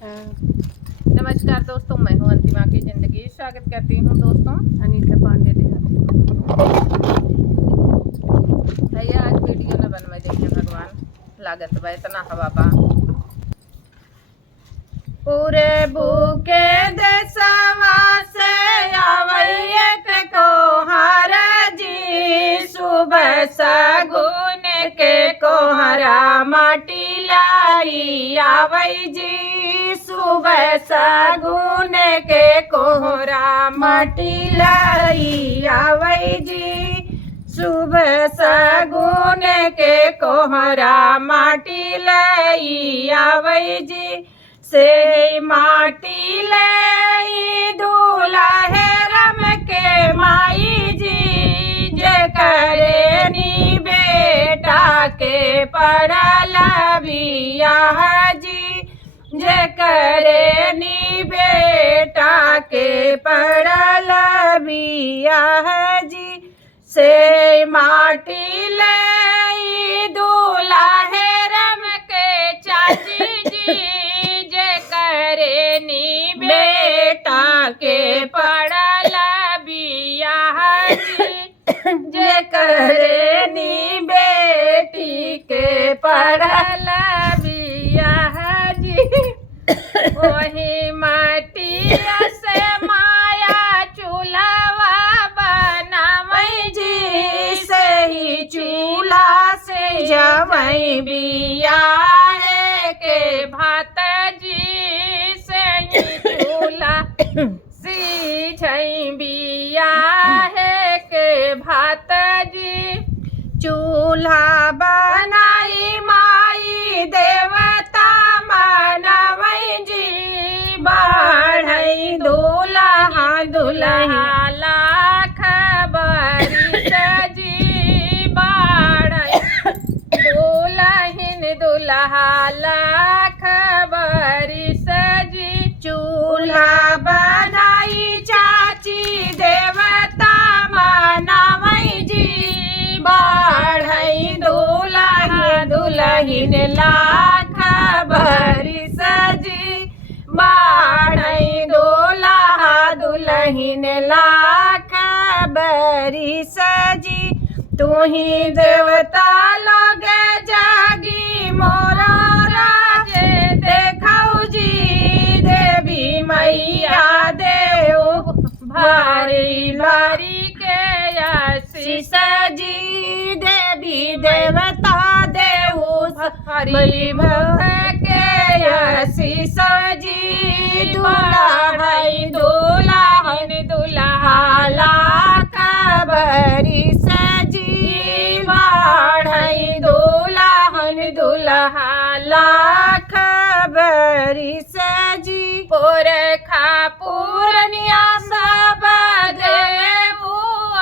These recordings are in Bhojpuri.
नमस्कार दोस्तों, मैं हूं अंतिमा की ज़िंदगी। स्वागत करती हूं दोस्तों अनीता पांडे भैया आज वीडियो न बनवा देंगे भगवान, लागत बा इतना हवा बा। पूरे भूखे देशवा से आवैये के कोहर जी, सुबह सगुन के कोहरा माटी लाई आवै जी, सुबह सगुन के कोहरा माटी लाई आवै जी, सुबह सगुन के कोहरा माटी लाई आवै जी, से माटी लई दूल्हे रम के माई जी, जे करे नी बेटा के पड़ल बियाह जी, जे करे नी बेटा के पड़ल बियाह जी, से माटी लई दूल्हे रम के चाची जी, नी बेटा के पड़ल बियाह जी, जे करे नी बेटी के पड़ल बियाह जी, वही माटिया से माया चूल्हा बनावै जी, सही चूल्हा से जवै बियाह के भात सीझै बियाह के भात जी, चूल्हा बनाई माई देवता मनवै जी, बढ़ै दूल्हा दुल्हा लाख बरिस जी, बढ़ै दुल्हिन दुल्हा लाख बरिस जी, चूल्हा बनाई चाची देवता मनवै जी, बढ़ै दूल्हा दुल्हिन लाख बरिस जी, बढ़ै दूल्हा दुल्हिन लाख बरिस जी, तुही देवता लोग जागी मोरा राजे देखौ जी, देवी मैया देव भारी लारी के आशीष जी, देवी देवता देव हरि भक्त के आशीष जी, बढ़ै दुल्हन दुल्हा लाख बरिस जी, बढ़ै दुल्हन दुल्हा लाख बरिस जी, पुरखा पूर्णिया सब देव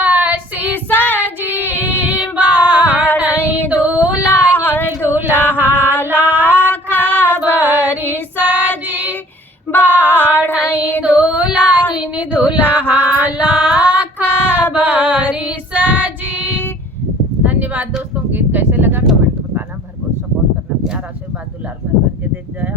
आशीष जी, बढ़ै दुल्हन दुल्हा लाख बरिस जी, बढ़ै दुल्हन दुल्हा लाख बरिस जी। धन्यवाद दोस्तों, गीत कैसे लगा कमेंट बताना, भरपूर सपोर्ट करना, प्यार आशीर्वाद दुलार भर भर के दे जाए।